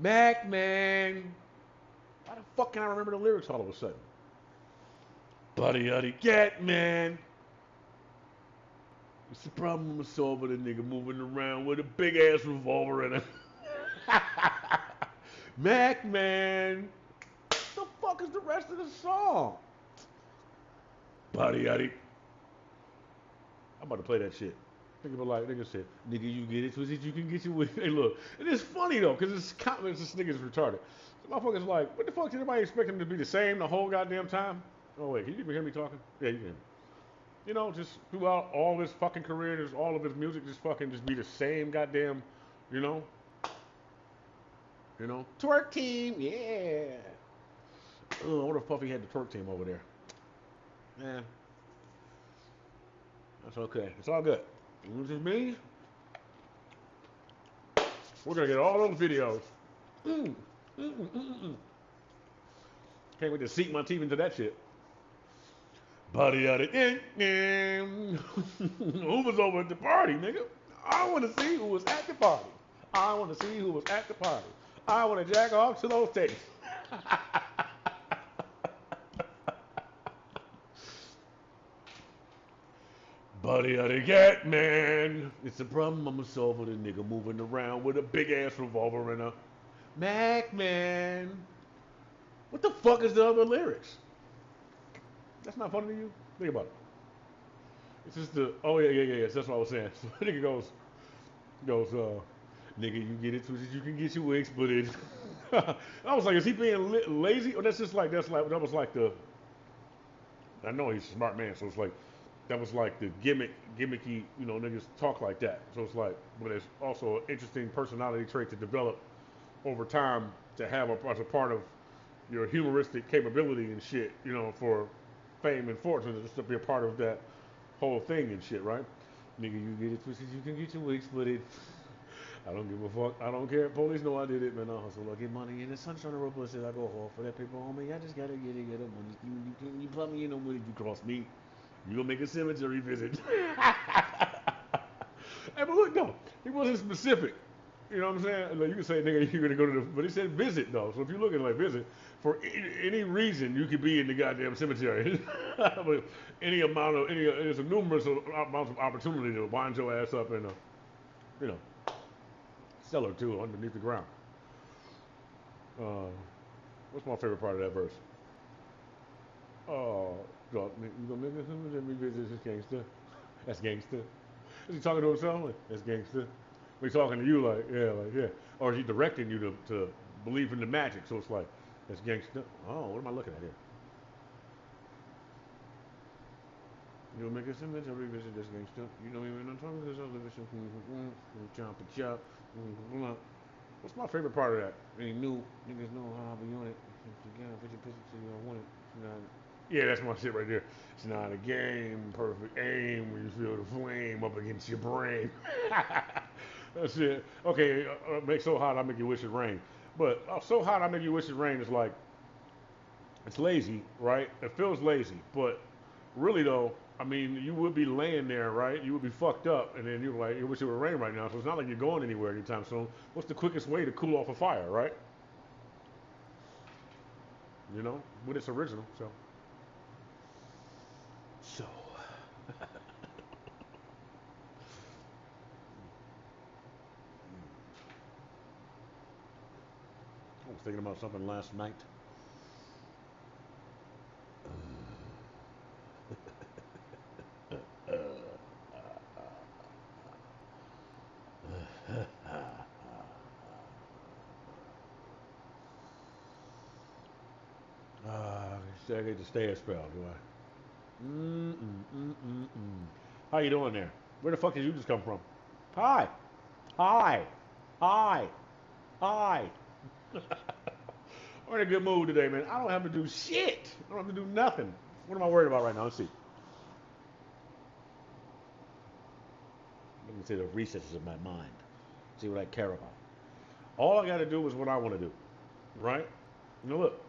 Mac man. Why the fuck can I remember the lyrics all of a sudden? Buddy, buddy, get man. It's the problem with solving a nigga moving around with a big ass revolver in it. Mac man. What the fuck is the rest of the song? Buddy, buddy. I'm about to play that shit. Think of it like nigga said, nigga, you get it twisted, you can get your with. Hey, look, and it's funny though, cause it's this nigga's retarded. So motherfuckers like, what the fuck did everybody expect him to be the same the whole goddamn time? Oh wait, can you even hear me talking? Yeah, you can. You know, just throughout all his fucking career, just all of his music, just fucking just be the same goddamn, you know, twerk team, yeah. Oh, what if Puffy had the twerk team over there? Man, that's okay. It's all good. Which just means we're gonna get all those videos. Mm, mm, mm, mm, mm. Can't wait to sink my teeth into that shit. Buddy of it. Who was over at the party, nigga? I want to see who was at the party. I want to see who was at the party. I want to jack off to those tapes. Buddy of the cat man. It's a problem I'ma solve with a nigga moving around with a big ass revolver in a Mac man. What the fuck is the other lyrics? That's not funny to you? Think about it. It's just the oh yeah. That's what I was saying. So the nigga goes, nigga, you get it twisted, you can get your wigs put in. I was like, is he being lazy? Or that was like the. I know he's a smart man, so it's like that was like the gimmicky, niggas talk like that. So it's like, but it's also an interesting personality trait to develop over time to have as a part of your humoristic capability and shit, for fame and fortune, just to be a part of that whole thing and shit, right? Nigga, you get it twisted, you can get your wigs split it. I don't give a fuck. I don't care. Police know I did it, man. I hustle, I get money, and the sunshine on the road places. I go hard for that paper on me. I just gotta get it. Money. You plug me in on money, you cross me. You gonna make a cemetery visit. Hey, but look, no, he wasn't specific. You know what I'm saying? Like you can say, nigga, you're gonna go to the, but he said visit though. So if you're looking like visit, for any reason, you could be in the goddamn cemetery. There's a numerous amounts of opportunity to wind your ass up in a, you know, cellar too, underneath the ground. Uh, what's my favorite part of that verse? Oh, you gonna make a cemetery visit? This gangster. That's gangster. Is he talking to himself? Like, that's gangster. But he's talking to you like yeah. Or is he directing you to believe in the magic? So it's like, that's gangster. Oh, what am I looking at here? You'll make a cemetery visit this gangster. You know even I'm talking because I live in some chop and chop. What's my favorite part of that? Any new niggas know how I be on it. Put your pistol to you, I want it. Yeah, that's my shit right there. It's not a game, perfect aim when you feel the flame up against your brain. That's it. Okay, make so hot I make you wish it rain. But so hot I make you wish it rain is like it's lazy, right? It feels lazy, but really though, I mean, you would be laying there, right? You would be fucked up, and then you're like, you wish it would rain right now. So it's not like you're going anywhere anytime soon. What's the quickest way to cool off a fire, right? But it's original, so I was thinking about something last night. I get to stay a spell, do I? Mm. How you doing there? Where the fuck did you just come from? Hi, hi, hi, hi. I'm in a good mood today, man. I don't have to do shit. I don't have to do nothing. What am I worried about right now? Let's see. Let me see the recesses of my mind. See what I care about. All I got to do is what I want to do, right? Look,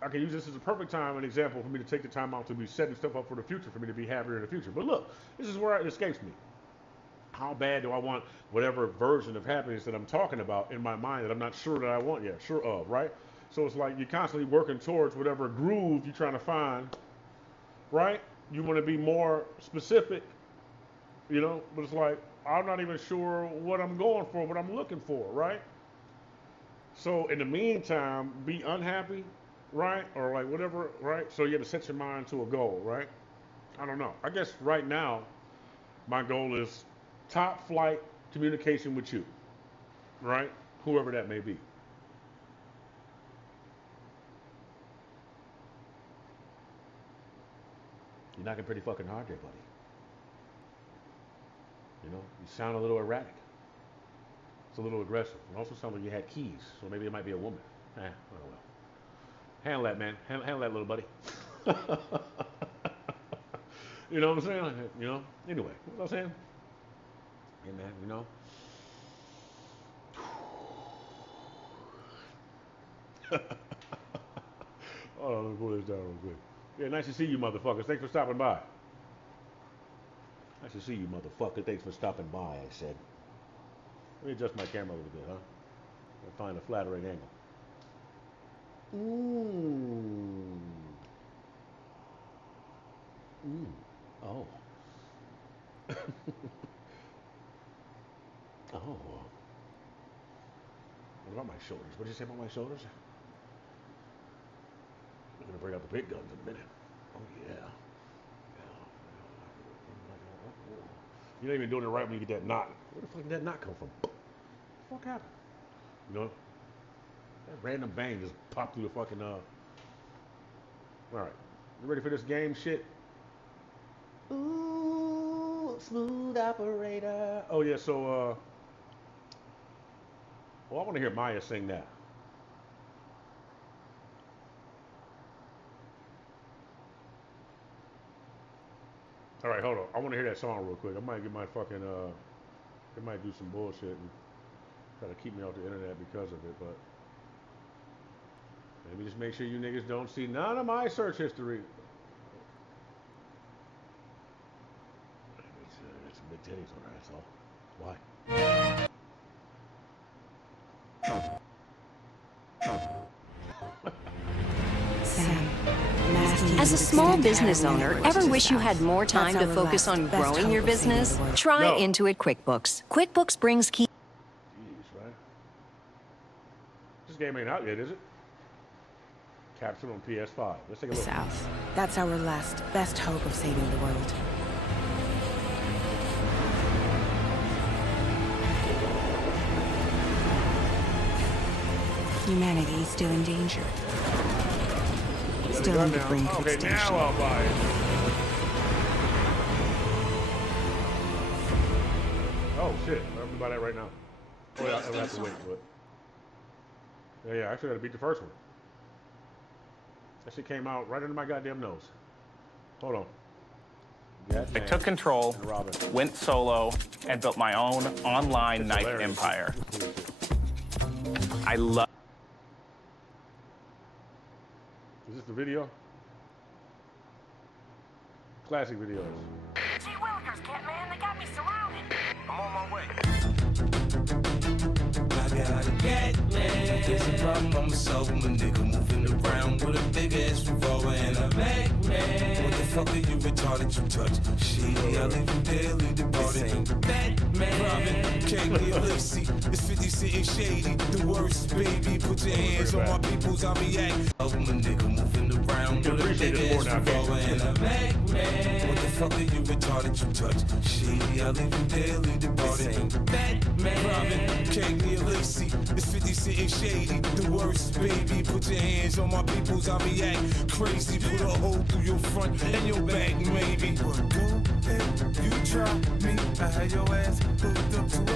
I can use this as a perfect time, an example for me to take the time out to be setting stuff up for the future, for me to be happier in the future. But look, this is where it escapes me. How bad do I want whatever version of happiness that I'm talking about in my mind that I'm not sure that I want yet, sure of, right? So it's like you're constantly working towards whatever groove you're trying to find, right? You want to be more specific, but it's like I'm not even sure what I'm going for, what I'm looking for, right? So in the meantime, be unhappy, right? Or like whatever, right? So you have to set your mind to a goal, right? I don't know. I guess right now, my goal is top flight communication with you, right? Whoever that may be. You're knocking pretty fucking hard there, buddy. You sound a little erratic. It's a little aggressive. It also sounds like you had keys, so maybe it might be a woman. Oh well. Handle that, man. Handle that, little buddy. You know what I'm saying? Anyway, what was I saying? Hey, man, Oh, let me pull this down real quick. Yeah, nice to see you, motherfuckers. Thanks for stopping by. Nice to see you, motherfucker. Thanks for stopping by, I said. Let me adjust my camera a little bit, huh? I'll find a flatter right angle. Oh. Oh. What about my shoulders? What did you say about my shoulders? We're gonna bring out the big guns in a minute. Oh yeah. You're not even doing it right when you get that knot. Where the fuck did that knot come from? What the fuck happened? That random bang just popped through the fucking All right. You ready for this game shit? Ooh, smooth operator. Oh yeah, so I want to hear Maya sing that. All right, hold on. I want to hear that song real quick. I might get my fucking it might do some bullshit and try to keep me off the internet because of it, but let me just make sure you niggas don't see none of my search history. It's some big titties on there, that's all. Why? As a small business owner, ever wish you had more time to focus on growing your business? Try Intuit QuickBooks. QuickBooks brings key. Jeez, right? This game ain't out yet, is it? Captured on PS5. Let's take a look. South. That's our last, best hope of saving the world. Humanity is still in danger. Still on the brink of extinction. Okay, now I'll buy it. Oh shit! I'm gonna buy that right now. Oh yeah, I'll have to wait for it. Yeah, I actually gotta beat the first one. That shit came out right under my goddamn nose. Hold on. I took control, went solo, and built my own online knife empire. I love. Is this the video? Classic videos. Gee willikers, Catman, they got me surrounded. I'm on my way. I gotta get man. There's a problem, I'm a sober nigga moving around with a big ass revolver and a Mac man. What the fuck are you retarded? You touch shit. I live in daily departed. Batman. Robin, cake me a lip seat. It's 50 sitting shady. The worst, baby. Put your hands on my peoples, I'll be acting. Sober nigga moving around with a big ass revolver and a Mac man. What the fuck are you retarded? You touch shit. I live in daily departed. Batman. Robin, cake me a lip seat. It's 50 sitting shady. The worst, baby. Put your hands on my peoples, I'll be acting crazy. Put a hole through your front and your back, maybe. But go ahead, you try me. I had your ass hooked up to an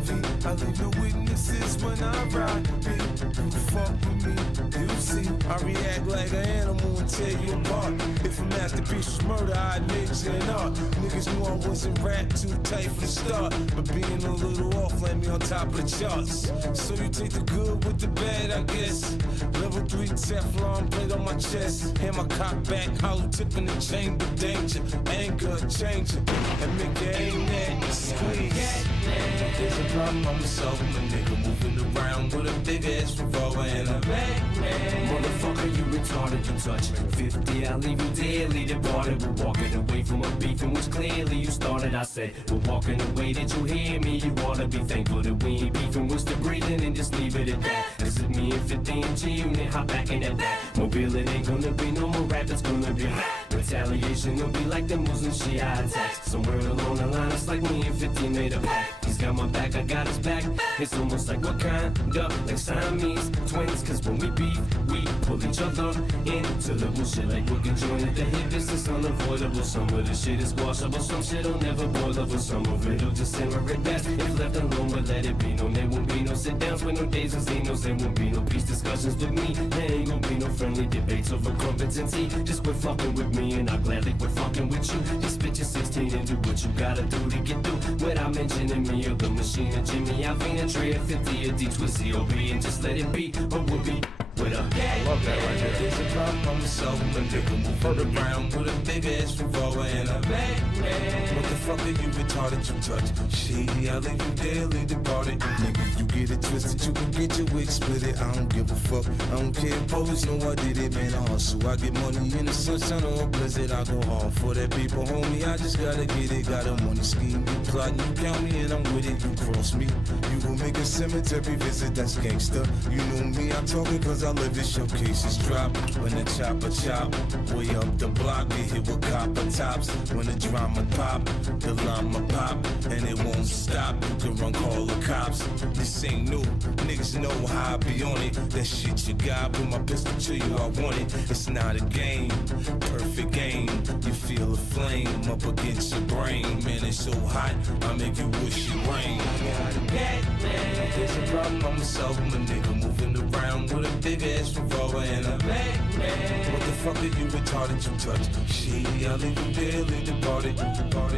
IV. I leave no witnesses when I ride me. You fuck with me, you see. I react like an animal and tear you apart. If a masterpiece was murder, I'd make you an art. Niggas knew I wasn't rap too tight from the start. But being a little off, land me on top of the charts. So you take the good with the bad, I guess. Level 3 Teflon plate on my chest. Hand my cock back, hollow tip in the chamber. Danger, anger, changer. And make your aim that squeeze. There's a problem, I'm solving. A nigga moving around with a big ass revolver and a Batman. Motherfucker, you retarded, you touch 50, I'll leave you deadly departed. We're walking away from a beef in which clearly you started. I said, we're walking away, did you hear me? You ought to be thankful that we ain't beefing. We're still breathing and just leave it at that. This is me and 50 and G-Unit, hop back in that back. Mobility ain't gonna be no more rap, it's gonna be retaliation. It'll be like the Muslim Shia attacks. Somewhere along the line, it's like me and 50 made a pact. He's got my back, I got his back. It's almost like what kind of like Siamese twins. Cause when we beef, we pull each other into the bullshit like we're conjoined at the hip. It's unavoidable. Some of the shit is washable, some shit'll never boil over. Some of it'll just simmer at best. If left alone, but let it be known. There won't be no sit downs with no days and Zenos. There won't be no peace discussions with me. There ain't gonna be no friendly debates over competency. Just quit fucking with me and I'll gladly quit fucking with you. Just spit your 16 and do what you gotta do to get through without mentioning me or the machine or Jimmy Alvina, Trey, 50 or D Twisty OB, and just let it be or will be. With a I love that right there. There's a problem, I'm solving. A nigga moving around with a big ass revolver and a Batman. What the fuck are you retarded? You touch shady, I'll leave you deadly departed. Nigga, you get it twisted, you can get your wig split it. I don't give a fuck, I don't care. Police know I did it, man. I hustle, I get money in the sunshine or a blizzard. I go hard for that people, homie. I just gotta get it. Got a money scheme, you plotting, you count me and I'm with it. You cross me, you gon' make a cemetery visit. That's gangsta. You know me, I'm talking cause I live it. Showcases drop when the chopper chop. Way up the block, get hit with copper tops. When the drama pop, the llama pop, and it won't stop. You can run, call the cops. This ain't new, niggas know how I be on it. That shit you got, put my pistol to you, I want it. It's not a game, perfect game. You feel a flame up against your brain. Man, it's so hot, I make you wish it rain. I got a Batman. There's a problem, I'm solving. A nigga moving around with a big ass revolver and a Batman. What the fuck are you retarded? You touch shady, I'll leave you deadly departed.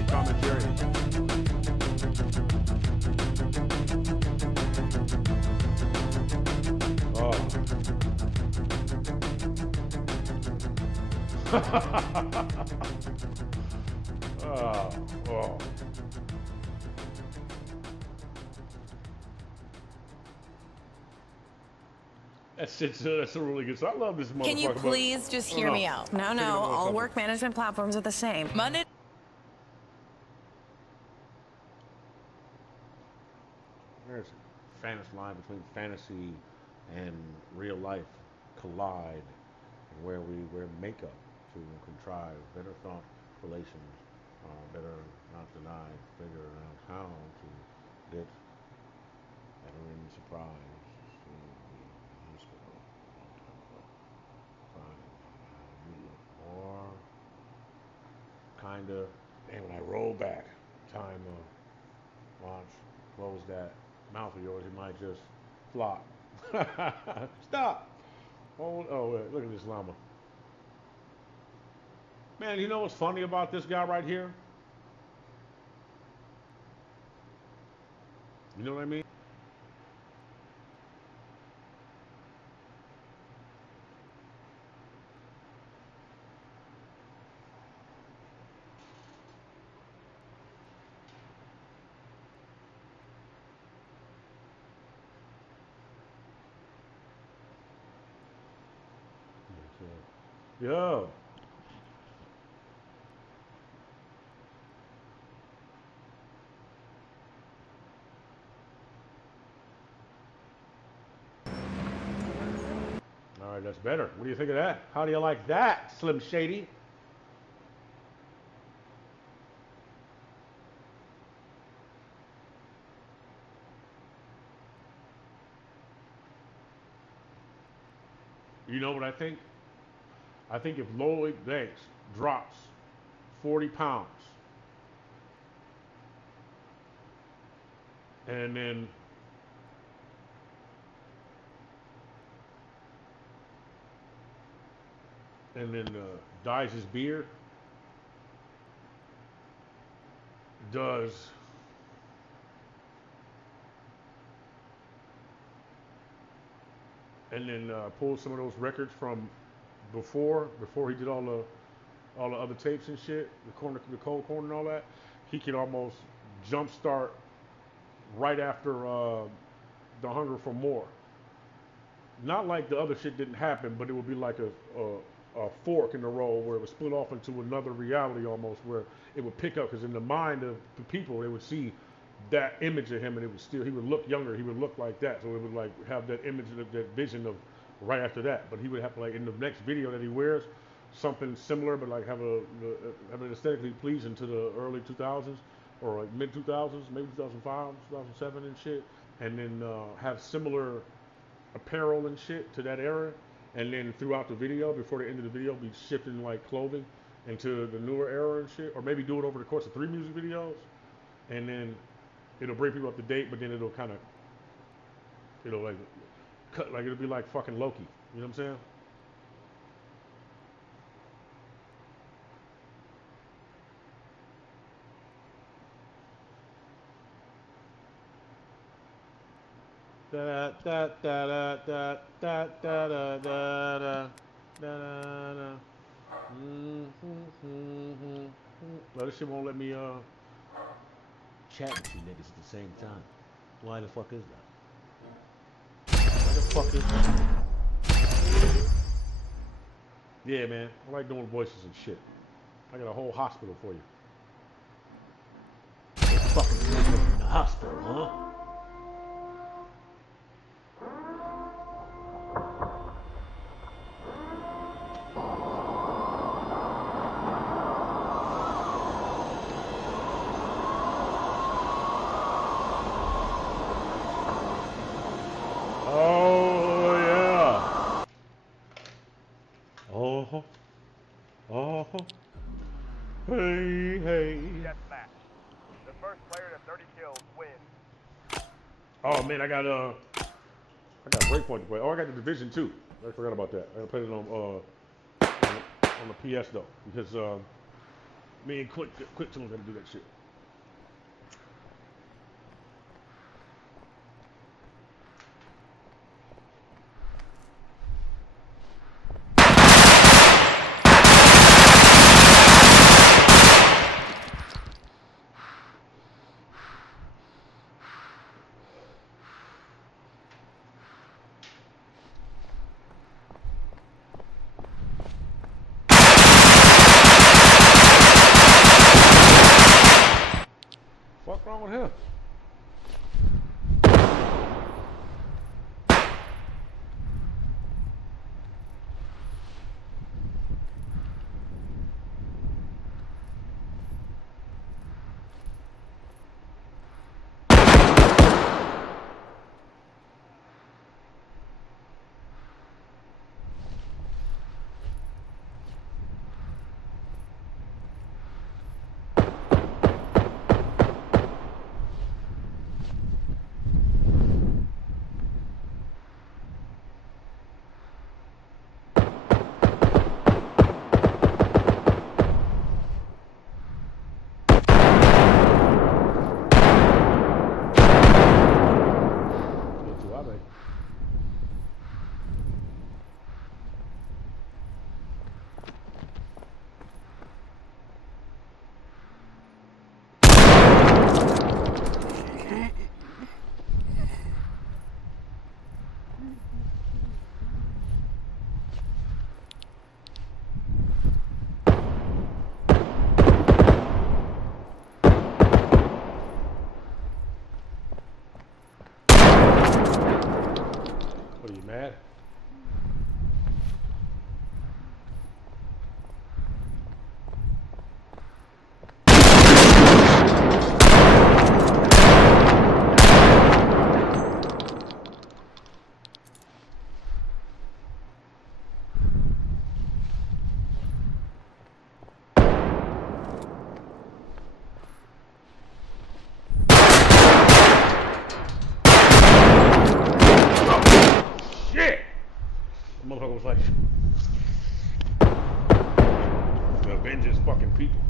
Commentary. Oh. That's a really good song. I love this motherfucker. Can you please just hear me out? No, all work management platforms are the same. Monday. There's a fantasy line between fantasy and real life collide, where we wear makeup to contrive better thought relations, better not denied, figure out how to get better in surprise. Or kinda, and when I roll back, time watch, close that mouth of yours, it might just flop. Stop. Oh, wait, look at this llama. Man, you know what's funny about this guy right here? You know what I mean? Yo. All right, that's better. What do you think of that? How do you like that, Slim Shady? You know what I think? I think if Lloyd Banks drops 40 pounds and then dyes his beard, does and then pulled some of those records from before he did all the other tapes and shit, the cold corner and all that. He could almost jumpstart right after the Hunger for More. Not like the other shit didn't happen, but it would be like a fork in the road where it would split off into another reality almost, where it would pick up, because in the mind of the people, they would see that image of him, and it would still, he would look younger, he would look like that, so it would like have that image of that vision of right after that. But he would have to, like, in the next video that he wears, something similar, but like have it aesthetically pleasing to the early 2000s or like mid 2000s, maybe 2005, 2007 and shit, and then have similar apparel and shit to that era, and then throughout the video, before the end of the video, be shifting like clothing into the newer era and shit, or maybe do it over the course of 3 music videos, and then it'll bring people up to date, but then it'll kind of, it'll like cut, like it'll be like fucking Loki, you know what I'm saying? Da da da da da da da da da da da. Well, this shit won't let me chat with you niggas at the same time. Why the fuck is that? Why the fuck is that? Yeah, man, I like doing voices and shit. I got a whole hospital for you. Fucking in the hospital, huh? Hey, hey. Deathmatch. The first player to 30 kills wins. Oh man, I got Breakpoint to play. Oh, I got the Division 2. I forgot about that. I played it on the PS though, because me and Quick Tunes got to do that shit. What's wrong with him? What are you mad? Shit! The motherfucker was like, to avenge his fucking people.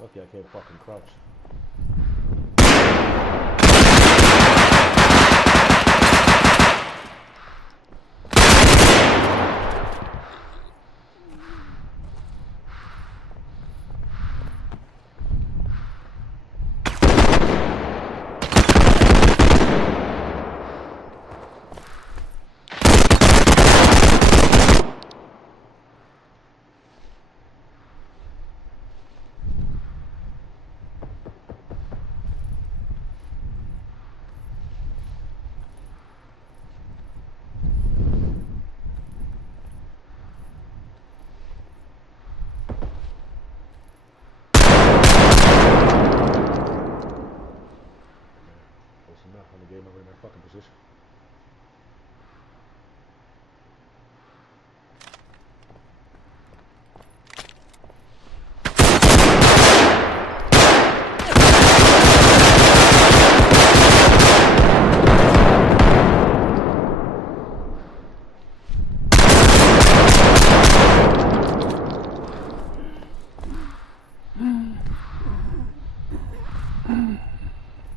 Lucky I can't fucking crouch. On the game, I'm in that fucking position.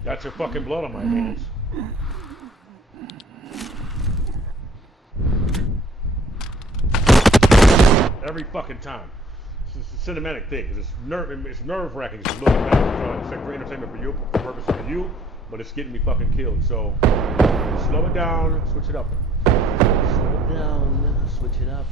Got your fucking blood on my hands. Every fucking time. It's a cinematic thing. It's nerve-wracking. It's looking back. It's like for entertainment for you, for purpose for you, but it's getting me fucking killed. So slow it down, switch it up. Slow it down, switch it up.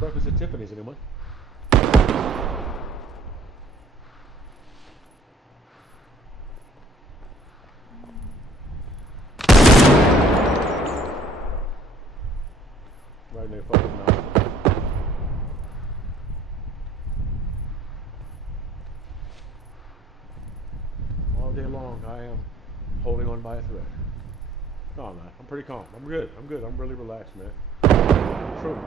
Breakfast at Tiffany's, anyone? Right in their fucking mouth. All day long, I am holding on by a thread. No, I'm not. I'm pretty calm. I'm good. I'm good. I'm really relaxed, man. True.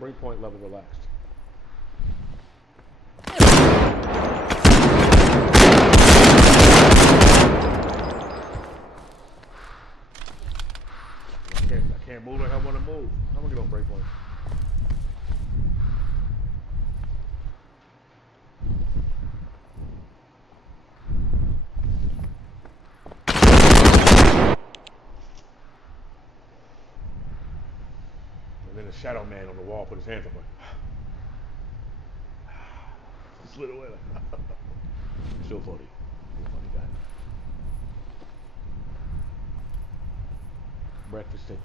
Breakpoint level relaxed. I can't move like I want to move. I'm gonna get on breakpoint. And then the shadow man on the wall put his hands up like slid away like so funny. You're a funny guy. Breakfast at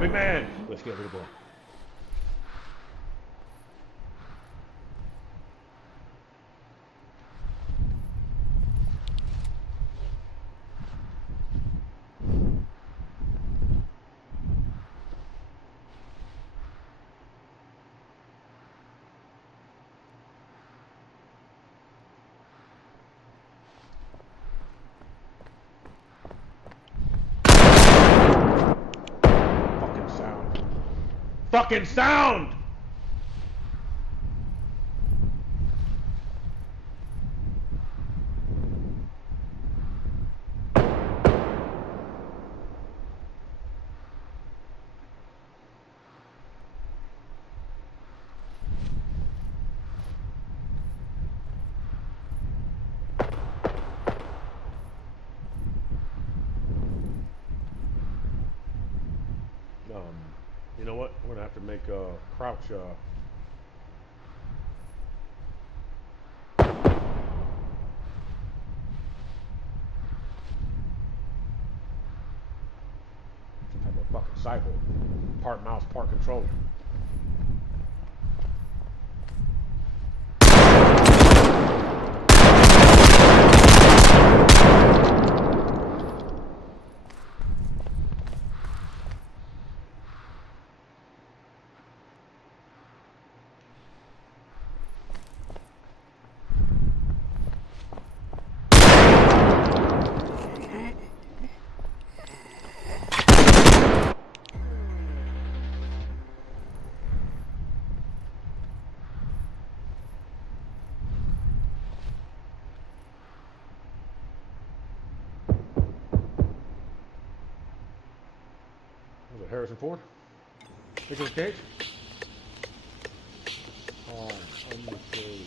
big man. Let's get rid of the ball. fucking sound. You know what? We're gonna have to make crouch. Some type of fucking cycle. Part mouse, part controller. Was it Harrison Ford? Nicolas Cage? Oh, I'm gonna say.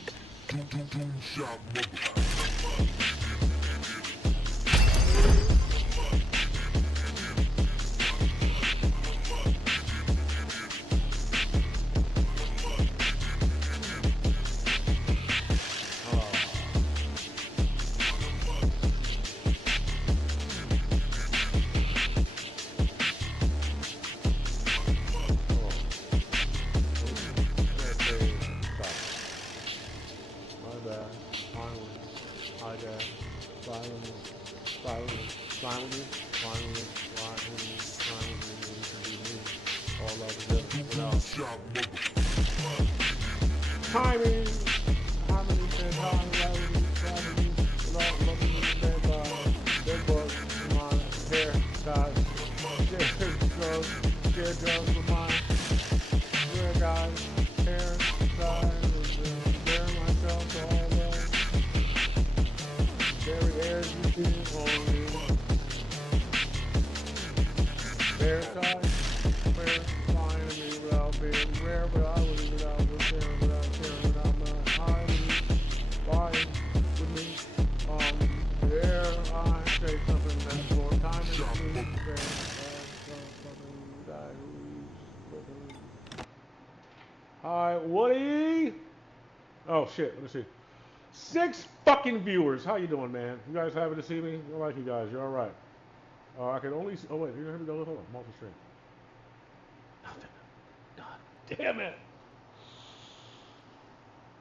Timing, harmony, said harmony, without looking in the bed by their books, my hair, guys, share drugs with mine, swear guys, hair, guys, bear myself to all love, very airs you see on me, bear side, fair, flying to me without being rare, but I was without sharing, without sharing, without my high flying with me. There I say something that's for time and fair. Hi, Woody. Oh shit, let me see. 6 fucking viewers. How you doing, man? You guys happy to see me? I like you guys. You're all right. I can only. Oh wait, here we go. Hold on, multi-stream. Nothing. God damn it.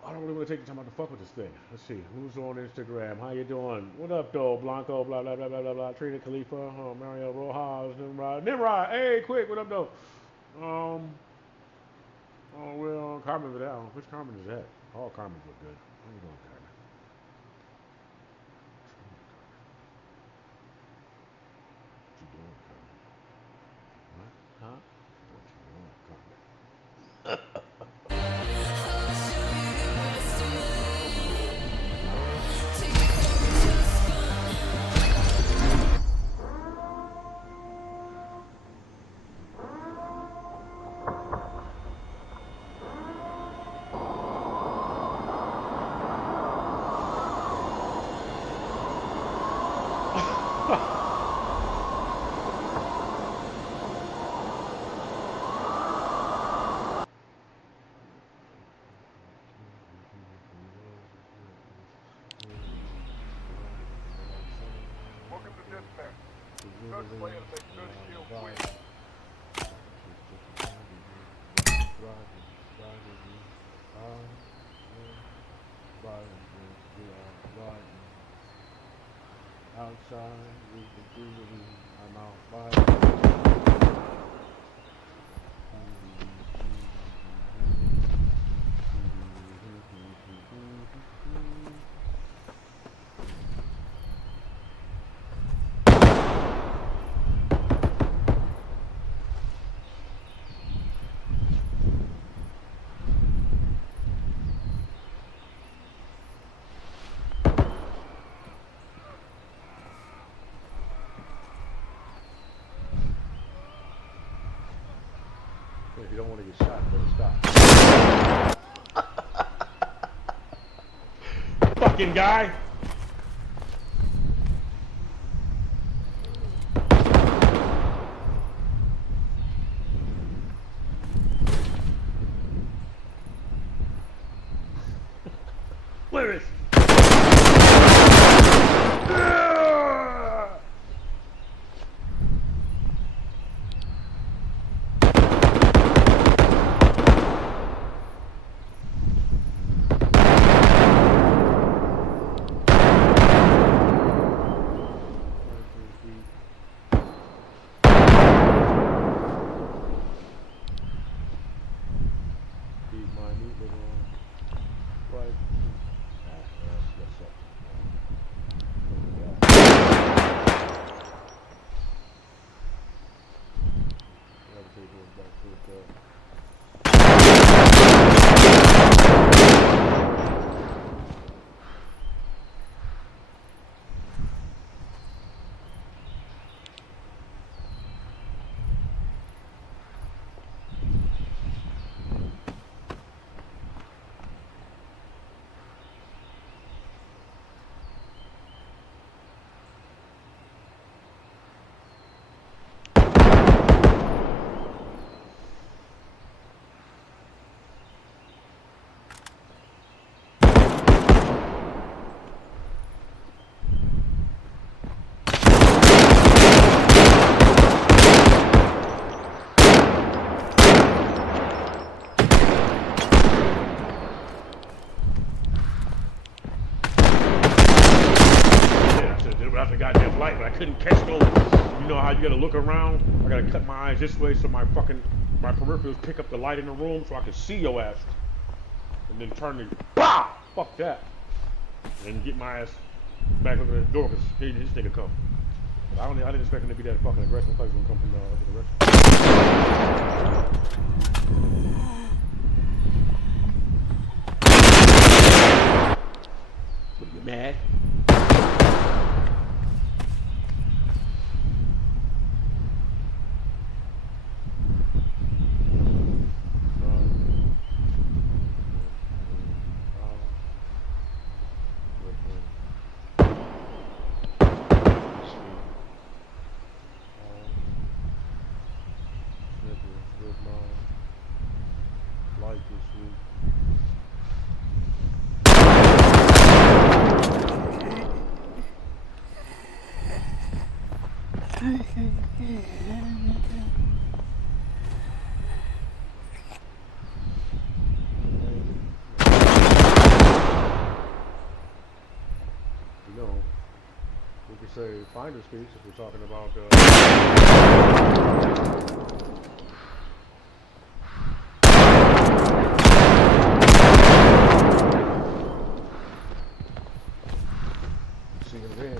I don't really want to take the time out to fuck with this thing. Let's see. Who's on Instagram? How you doing? What up, though? Blanco, blah, blah, blah, blah, blah, blah. Trina Khalifa, Mario Rojas, Nimrod. Hey, quick, what up, though? Oh, well, Carmen Vidal. Which Carmen is that? All Carmens look good. How you doing, Carmen? What you doing, Carmen? What? Huh? What you doing, Carmen? Welcome to Deathmatch. First player to make 30 kills wins. Outside with the breathing, I'm out by. If you don't want to get shot, better stop. Fucking guy. Where is he? Goddamn light, but I couldn't catch those. You know how you gotta look around? I gotta cut my eyes this way so my peripherals pick up the light in the room so I can see your ass. And then turn the BAH! Fuck that. And then get my ass back looking at the door because this nigga come. But I didn't expect him to be that fucking aggressive. I thought he was gonna come from the direction. What, you mad? Say finder's piece if we're talking about see him there.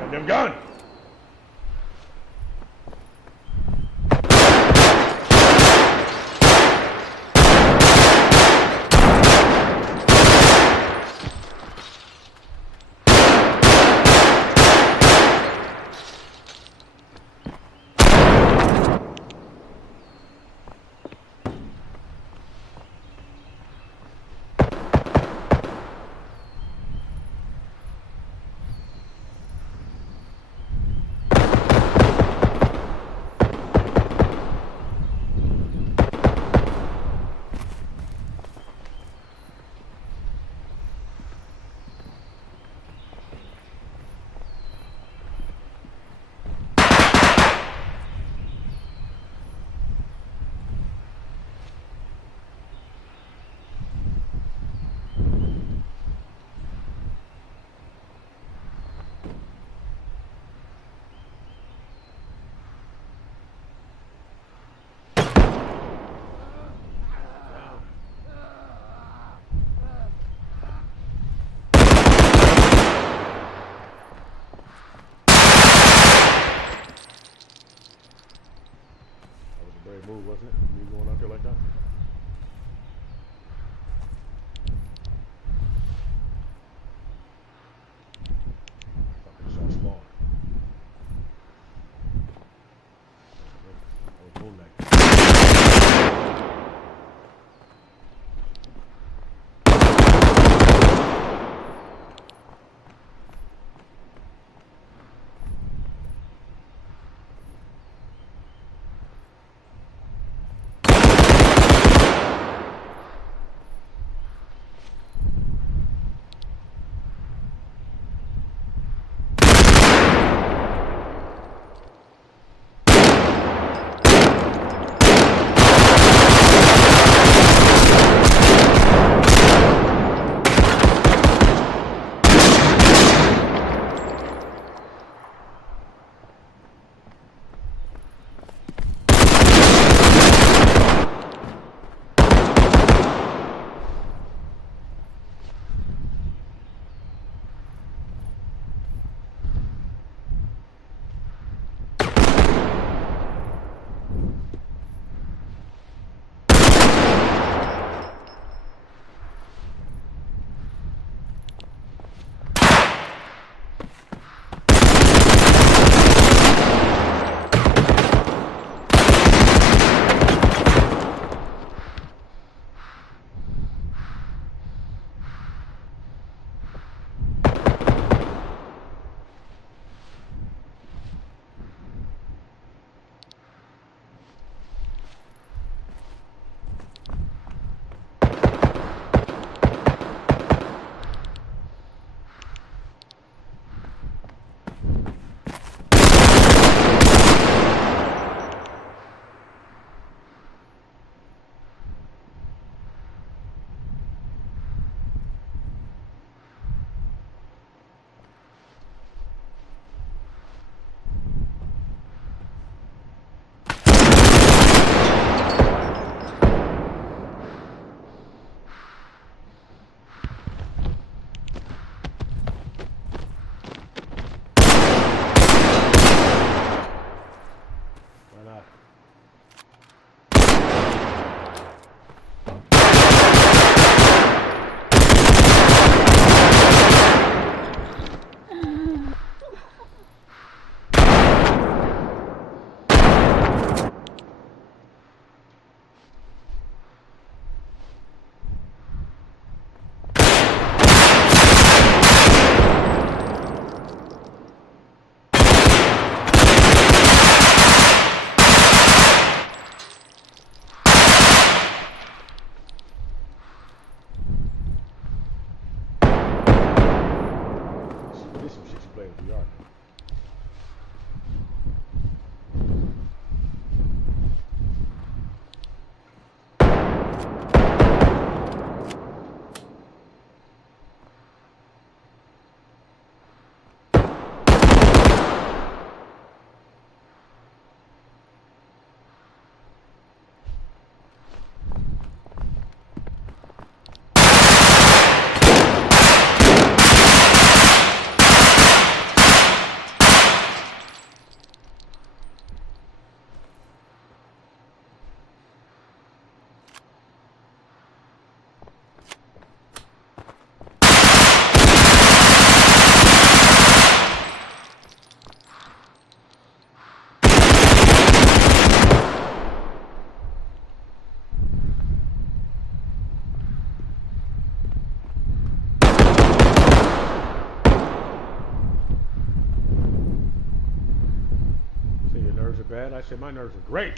Goddamn gun! move, wasn't it? Me going out there like that? Fucking shot spawn. I was doing that. bad. I said my nerves are great.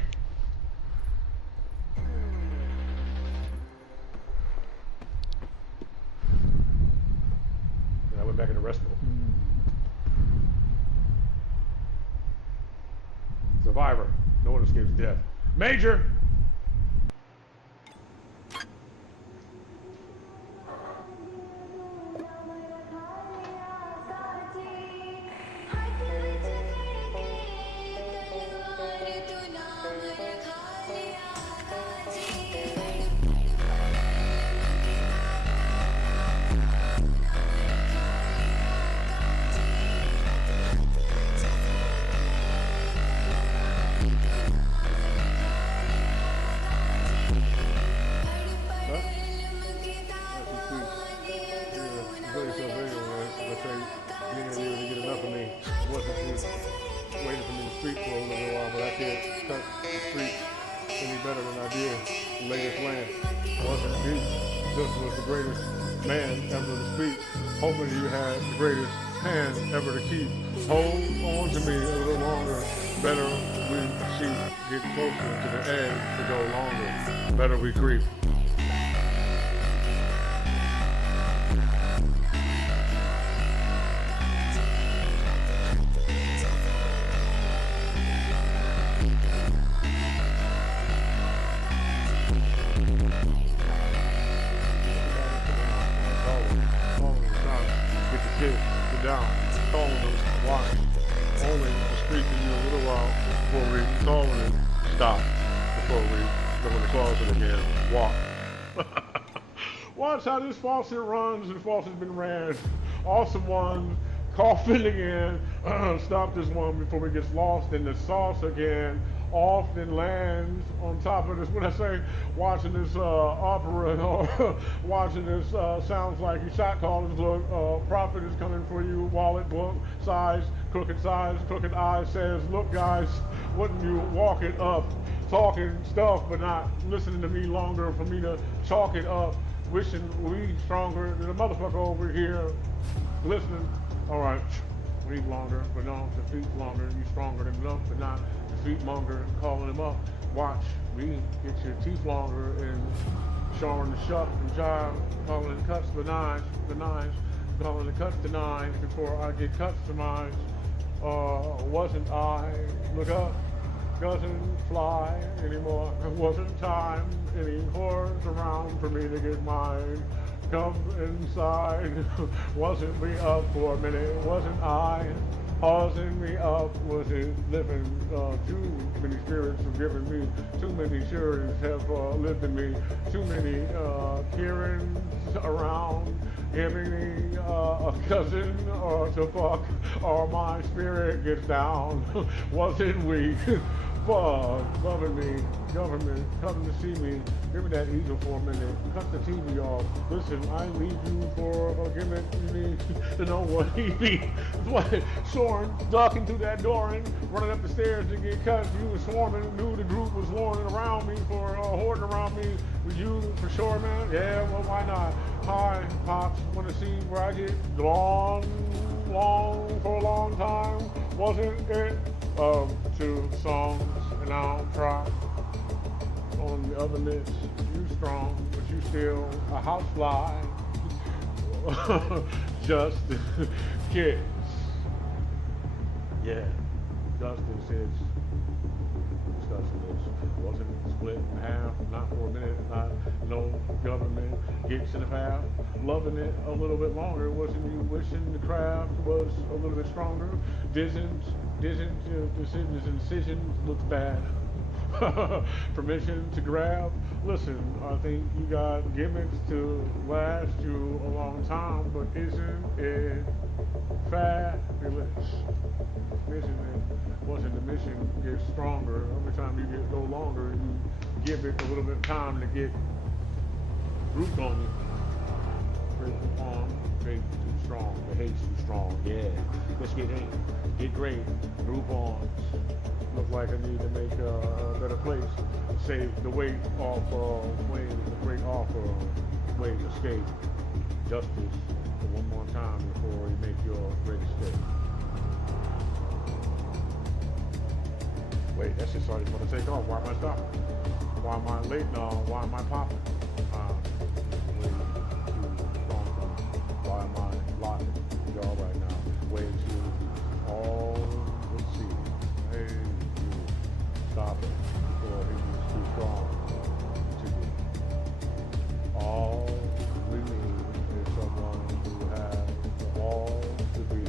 And I went back in the rest mode. Survivor. No one escapes death. Major! any better than I did. Latest land wasn't me. Just was the greatest man ever to speak. Hoping you had the greatest hand ever to keep. Hold on to me a little longer. Better we sheep get closer to the edge to go longer. Better we creep. Watch how this faucet runs and the faucet's been ran. Awesome one, coughing again. Stop this one before it gets lost in the sauce again. Often lands on top of this. What I say? Watching this opera or watching this sounds like you shot callers. Look, profit is coming for you. Wallet, book, size, crooked eyes says, look guys, wouldn't you walk it up? Talking stuff, but not listening to me longer for me to chalk it up. Wishing we stronger than a motherfucker over here. Listening. All right, we longer, but no, the feet longer. You stronger than enough, but not the feet monger. Calling him up. Watch, we get your teeth longer and showing the shuck and jive. Calling the cuts the nines. Calling the cuts the nines before I get cuts to mine. Wasn't I? Look up. Doesn't fly anymore. It wasn't time. Any whores around for me to get mine. Come inside. Wasn't me up for a minute. Wasn't I? Pausing me up. Was it living? Too many spirits have given me. Too many shirts have lived in me. Too many Karens around. Giving me a cousin or to fuck, or my spirit gets down. Wasn't we? Government, come to see me. Give me that eagle for a minute. Cut the TV off. Listen, I need you for a gimmick. You need to know what he needs. What? Soren, ducking through that door and running up the stairs to get cut. You was swarming, knew the group was warning around me for hoarding around me. With you for sure, man? Yeah, well, why not? Hi, Pops. Want to see where I get long for a long time? Wasn't it? 2 songs, and I'll try. On the other lips, you strong, but you still a housefly. Just kids. Yeah, Dustin says, wasn't split in half, not for a minute, not no government gets in the path. Loving it a little bit longer, wasn't you wishing the craft was a little bit stronger? Decisions looks bad. Permission to grab. Listen, I think you got gimmicks to last you a long time, but isn't it fabulous? Mission wasn't the mission gets stronger. Every time you get go longer, you give it a little bit of time to get root on you. Break on, faith too strong, the hate's too strong. Yeah, let's get in, get great, group on. Look like I need to make a better place. Save the weight off Wayne, the great offer. Wayne, escape. Justice for one more time before you make your great escape. Wait, that shit's already going to take off. Why am I stopping? Why am I late now? Why am I popping? Way too strong for me. Why am I lying to y'all right now? Way too all the sea. Hey, you stop it before he was too strong to you. All we need is someone who has the balls to be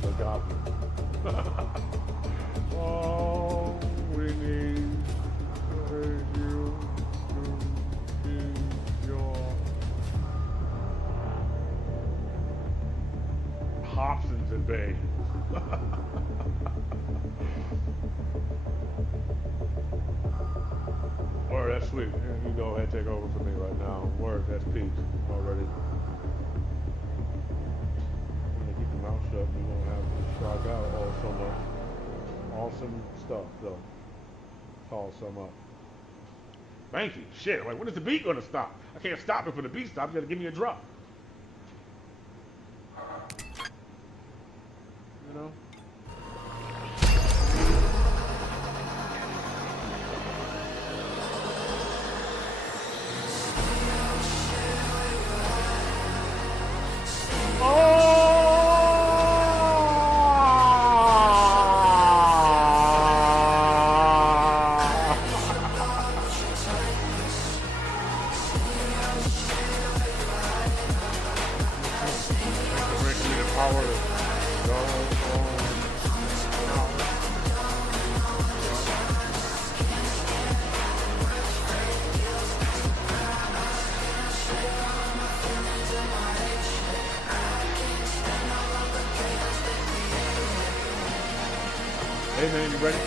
the goblin. All we need is you to be your Hobsons and Bay. Word, that's sweet. You go ahead and take over for me right now. Word, that's Pete already. I'm gonna keep your mouth shut. You won't have to strike out all so much. Awesome stuff, though. Call some up. Thank you. Shit. Like, when is the beat gonna stop? I can't stop it for the beat stop. You gotta give me a drop. You know? Hey man, you ready?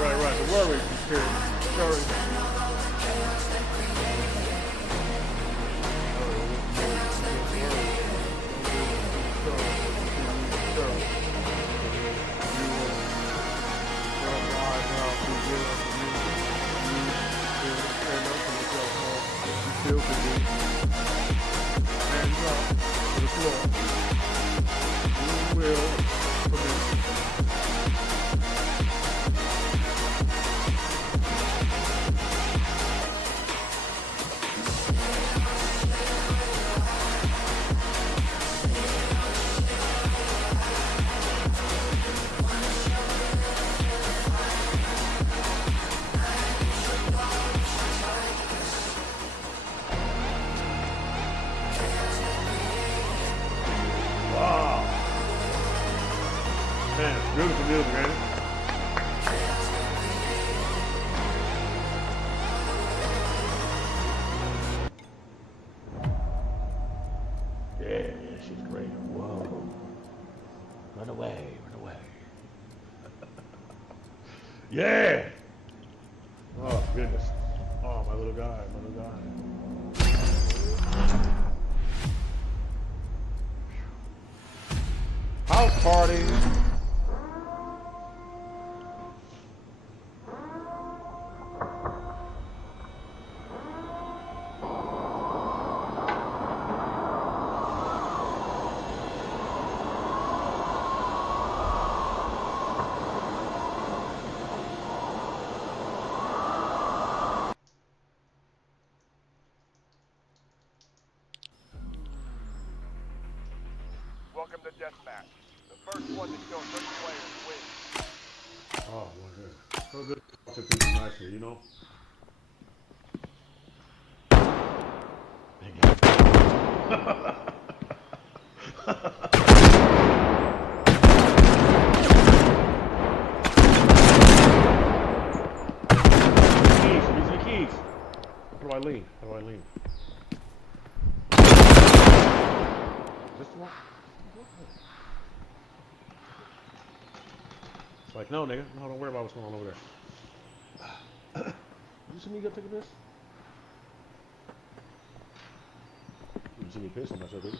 Right. The worry is sorry. Man, it's beautiful music, man. Yeah, she's great. Whoa. Run away. Yeah! Oh, goodness. Oh, my little guy. House party. Welcome to Deathmatch. The first one to kill 30 players wins. Oh, my God. So good to people nicely, you know? These are the keys. How do I lean? This one? It's like, no, nigga. No, don't worry about what's going on over there. You see me go take a piss? You see me piss? I'm not sure, baby.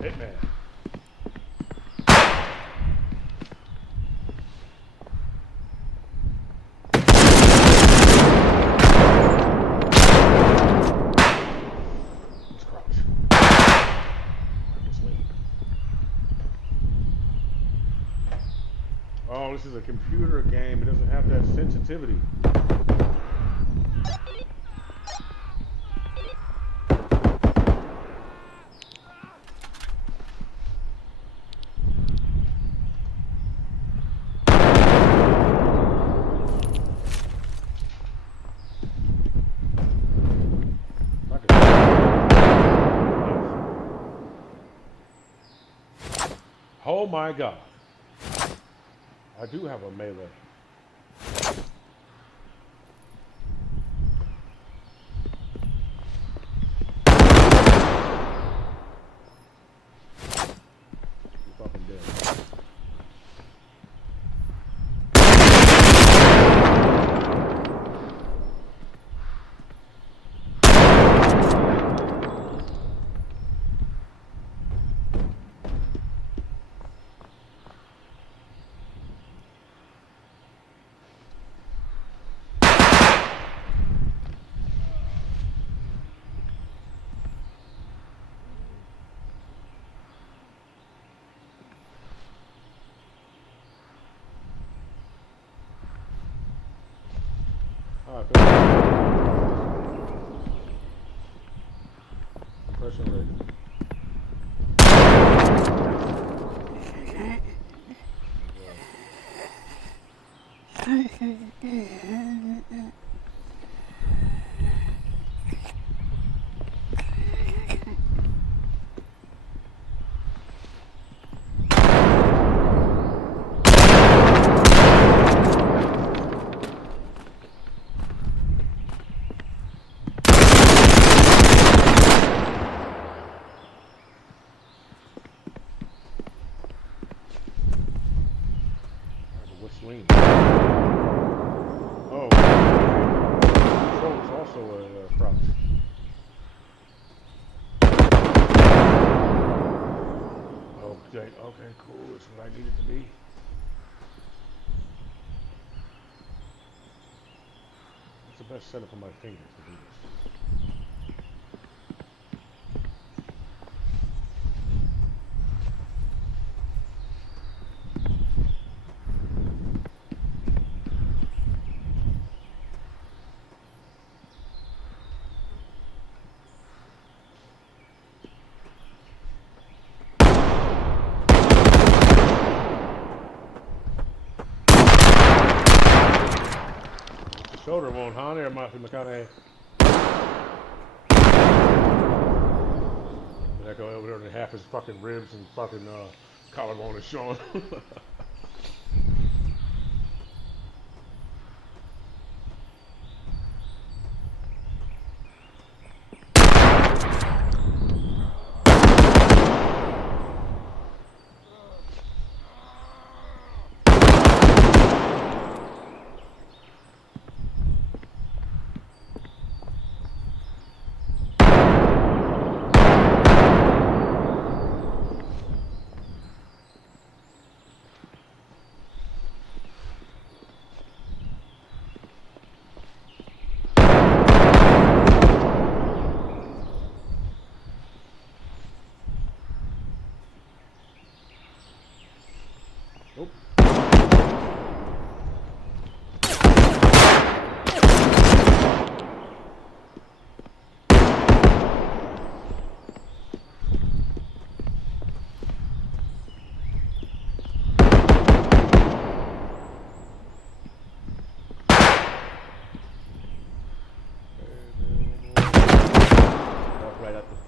Hitman. this is a computer game. It doesn't have that sensitivity. Oh my God. I do have a melee. You fucking dead. Compression rate. Swing. Oh, control is also a crouch. Okay, cool. That's what I need it to be. It's the best setup for my fingers to do this. Shoulder won't, huh? There, Matthew McConaughey. That guy over there and half his fucking ribs and fucking collarbone is showing. Nope.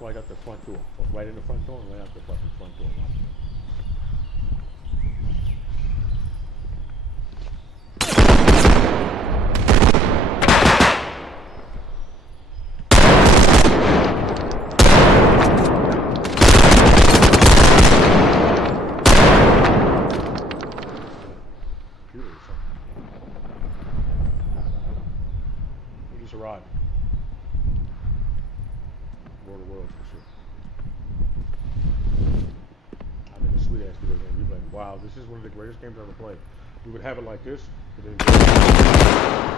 Right out the front door. Right in the front door and right out the fucking front door. We just arrived. World of Worlds for sure. I think a sweet ass video game. You'd be like, wow, this is one of the greatest games I've ever played. We would have it like this, but then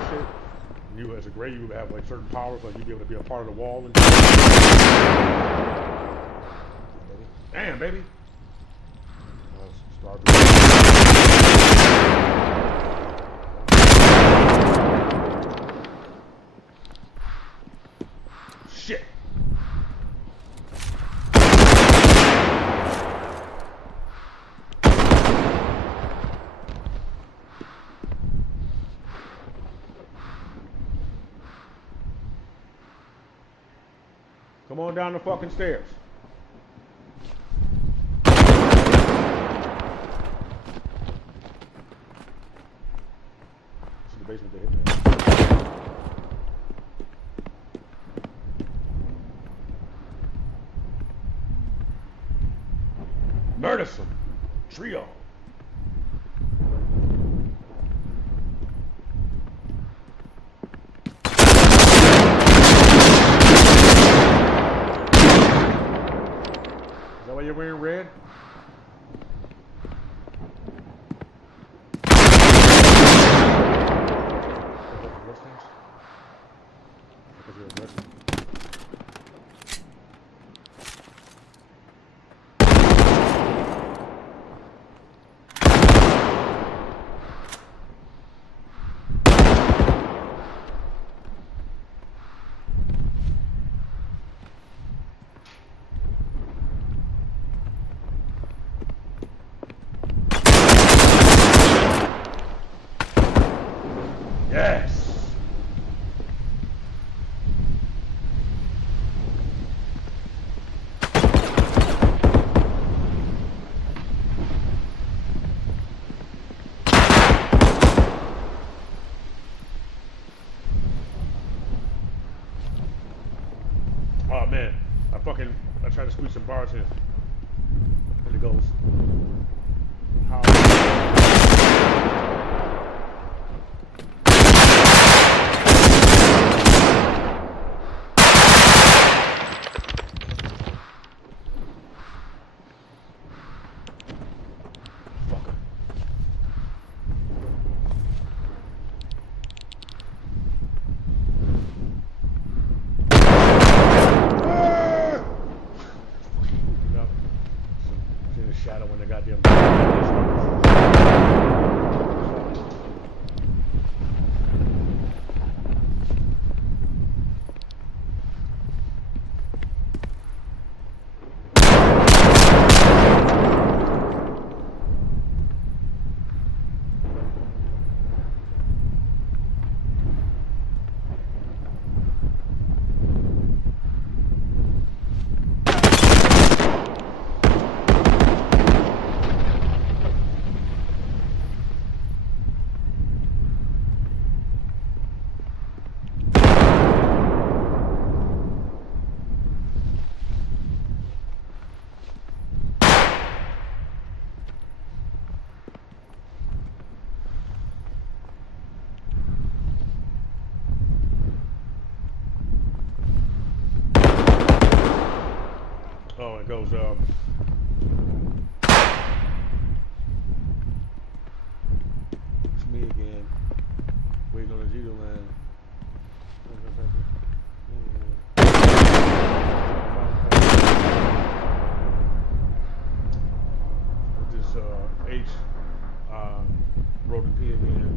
shit. And you as a gray, you would have like certain powers, like you'd be able to be a part of the wall and damn, baby. Start Come on down the fucking stairs. This is the basement they hit me. Murdersome trio. Is that why you're wearing red? Because you're aggressive. Yes. Oh man, I tried to squeeze some bars in. And it goes. How? Fucker. No. It's in the shadow when the goddamn. Oh, it goes, it's me again, waiting on the Zito line. With this, H, wrote the P again.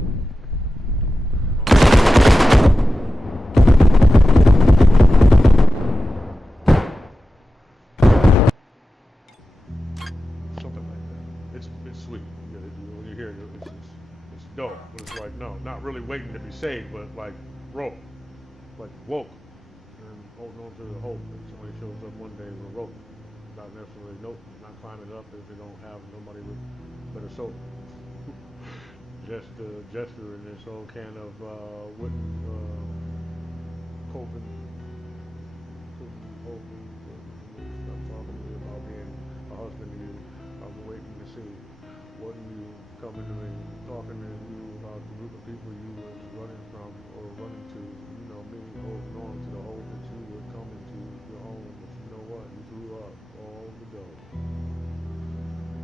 Something like that. It's sweet. When you hear it, it's dope. But it's like, no, not really waiting to be saved, but like rope, like woke, and holding on to the hope that somebody shows up one day with a rope. Not necessarily, nope, not climbing up if they don't have nobody with better soap. Just a gesture in this old can of wooden coping. Stop talking to me about being a husband to you. I'm waiting to see. Wasn't you coming to me, talking to you about the group of people you was running from or running to? You know me, holding on to the hope that you were coming to your home. But you know what? You threw up all the dough.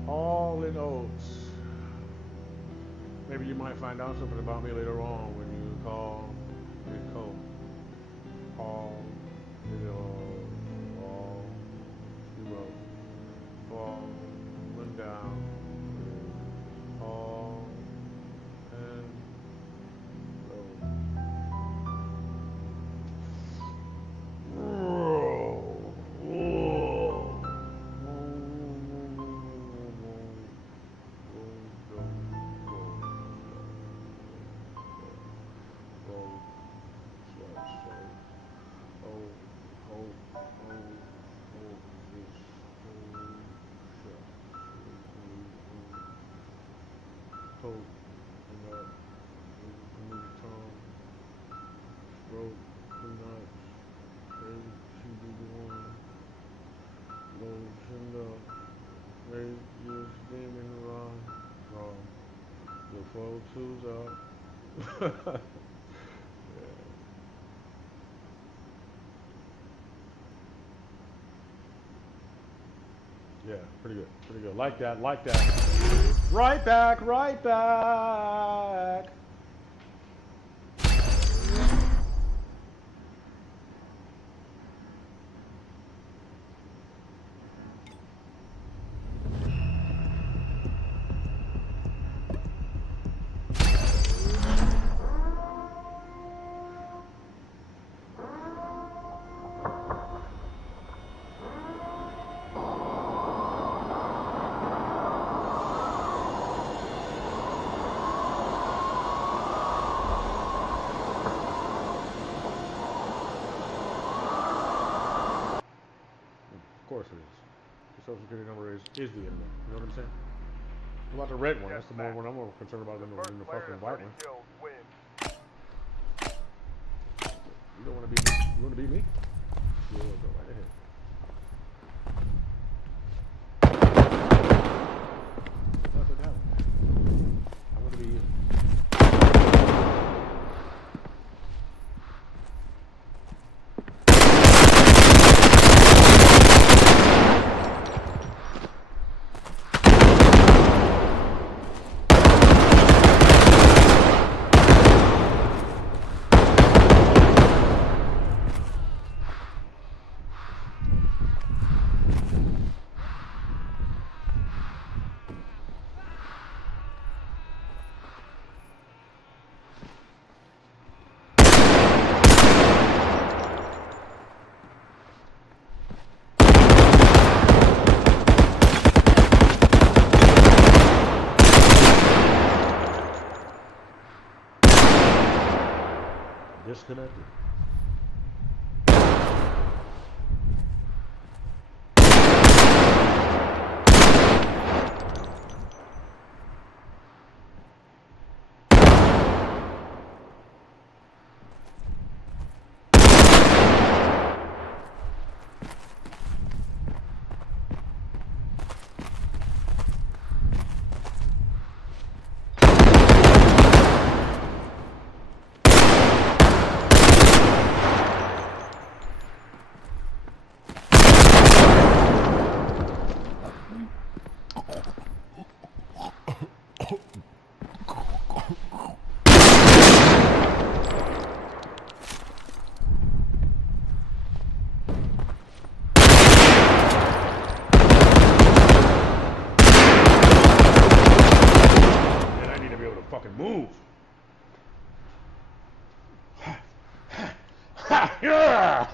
All in oats. Maybe you might find out something about me later on when you call me Cole. All, you know, all you wrote. Fall, went down. All and roll. throat, and up, and the tongue, throat, the nuts, A2B1, low chin up, raise your stem and run, your 4-2s up. Yeah, pretty good, pretty good. Like that, like that. Right back, right back. Of course it is. The social security number is the internet. You know what I'm saying? What about the red one? That's the more one I'm more concerned about than the fucking white one. You don't want to be me? You want to be me? Yeah, go right ahead. Nothing happened. I want to be you. Disconnected. Fucking move. Yeah.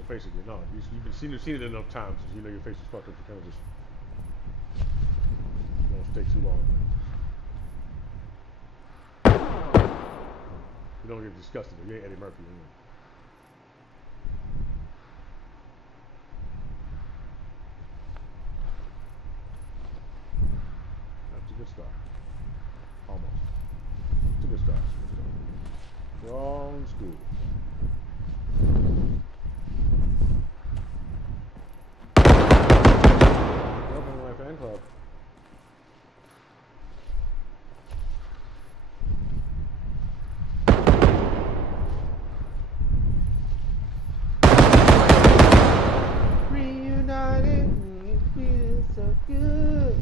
your face again. No, you've been seen it enough times. You know your face is fucked up. You kind of just don't stay too long. You don't get disgusted. You ain't Eddie Murphy. Anyway. That's a good start. Almost. It's a good start. Wrong school. Open my fan club. Reunited, it feels so good.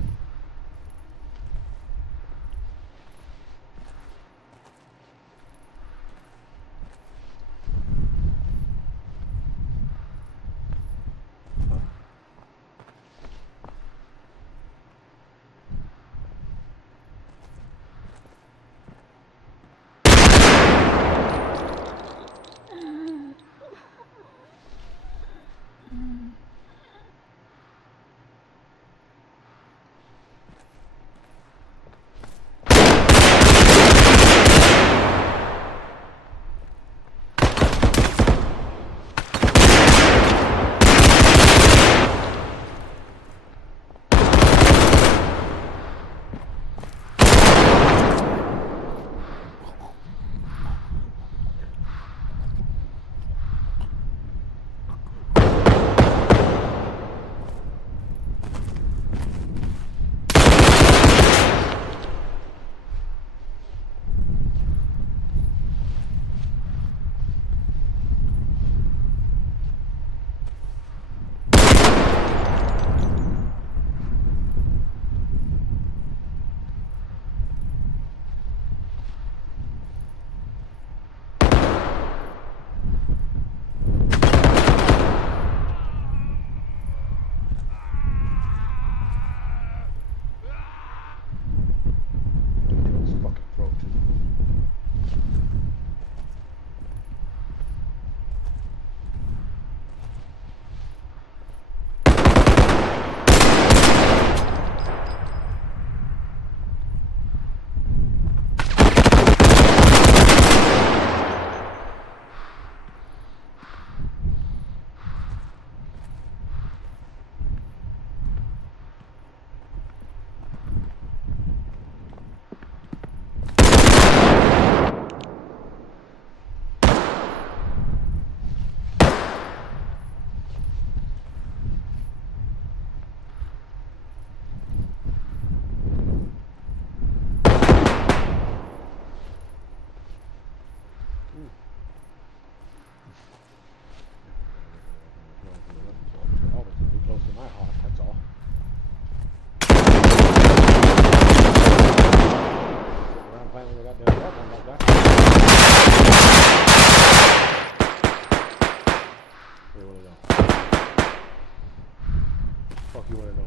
Fuck you wanna know?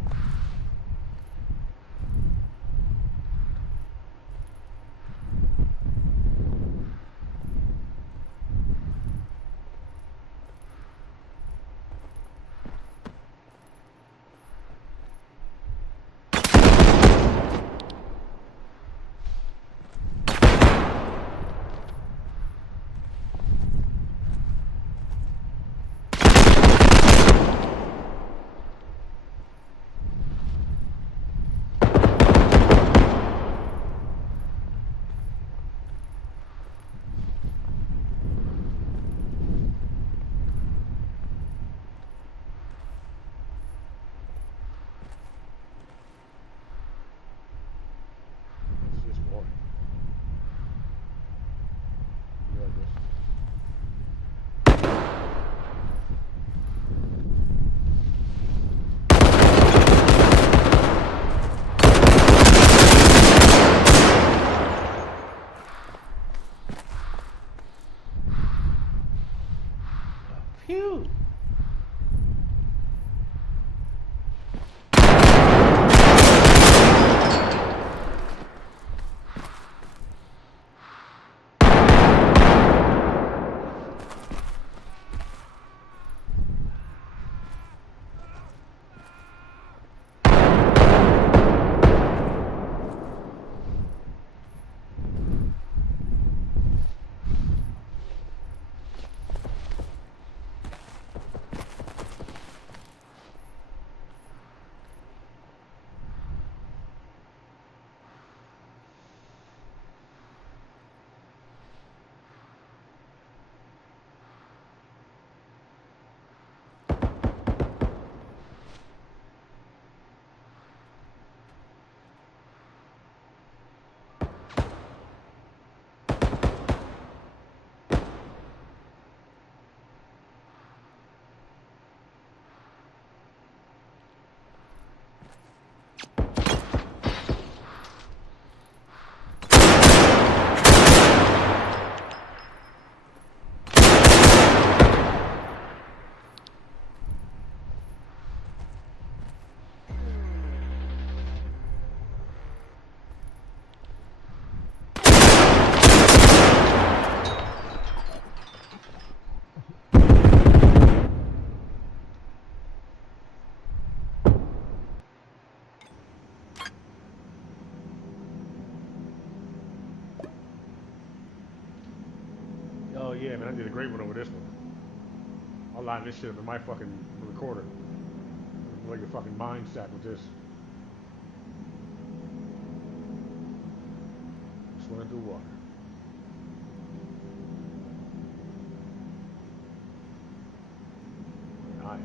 yeah, man, I did a great one over this one. I'll line this shit up in my fucking recorder. Blow your fucking mind sack with this. Swimming through water. I am.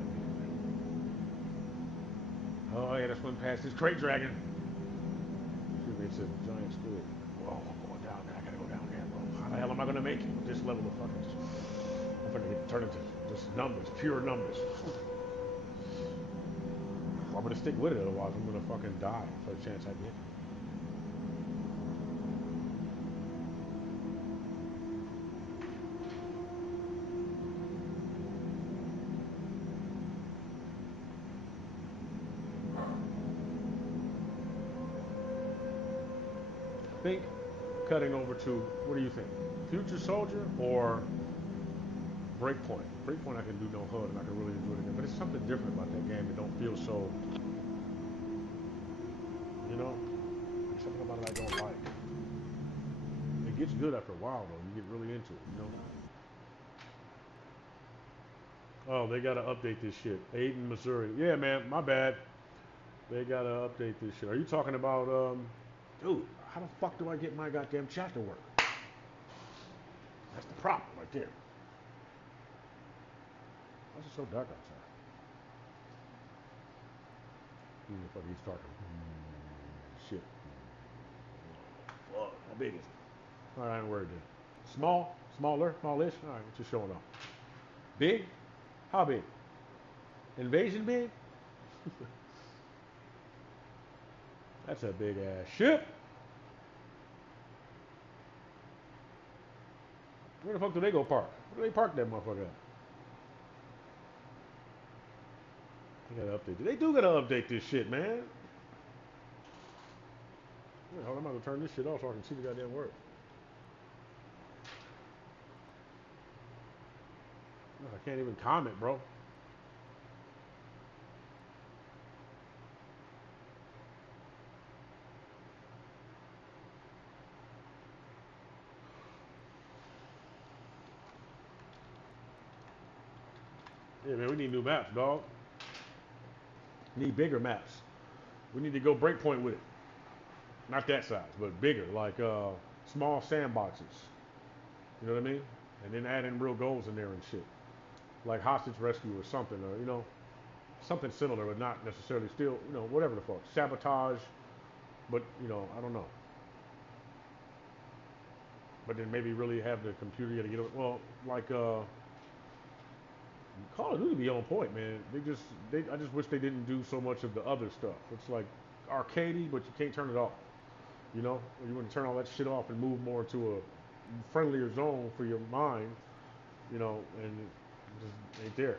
Oh, I gotta swim past this crate dragon. Excuse me, it's a giant squid. Whoa, I'm going down there. I gotta go down there, bro. How the hell am I gonna make it with this level of fucking... I'm gonna get turned into just numbers, pure numbers. I'm gonna stick with it, otherwise I'm gonna fucking die for the chance I get. I think cutting over to, what do you think? Future Soldier or Breakpoint? Breakpoint I can do no HUD and I can really enjoy it again, but it's something different about that game that don't feel so, you know, there's something about it I don't like. It gets good after a while though, you get really into it, you know? Oh, they gotta update this shit. Aiden, Missouri. Yeah, man, my bad. They gotta update this shit. Are you talking about, dude, how the fuck do I get my goddamn chat to work? That's the problem right there. Why is it so dark outside? The fuck he's talking. Shit. Fuck, how big is it? All right, I ain't worried then. Small? Smaller? Smallish? All right, it's just showing off. Big? How big? Invasion big? That's a big ass ship. Where the fuck do they go park? Where do they park that motherfucker at? They gotta update. They do gotta update this shit, man. Wait, hold on, I'm about to turn this shit off so I can see the goddamn word. I can't even comment, bro. Yeah, man, we need new maps, dog. Need bigger maps. We need to go Breakpoint with it. Not that size, but bigger, like small sandboxes. You know what I mean? And then add in real goals in there and shit. Like hostage rescue or something, or, you know, something similar, but not necessarily still, you know, whatever the fuck. Sabotage, but, you know, I don't know. But then maybe really have the computer, you gotta get, well, like, Call of Duty be on point, man. I just wish they didn't do so much of the other stuff. It's like arcadey, but you can't turn it off. You know, you want to turn all that shit off and move more to a friendlier zone for your mind. You know, and it just ain't there.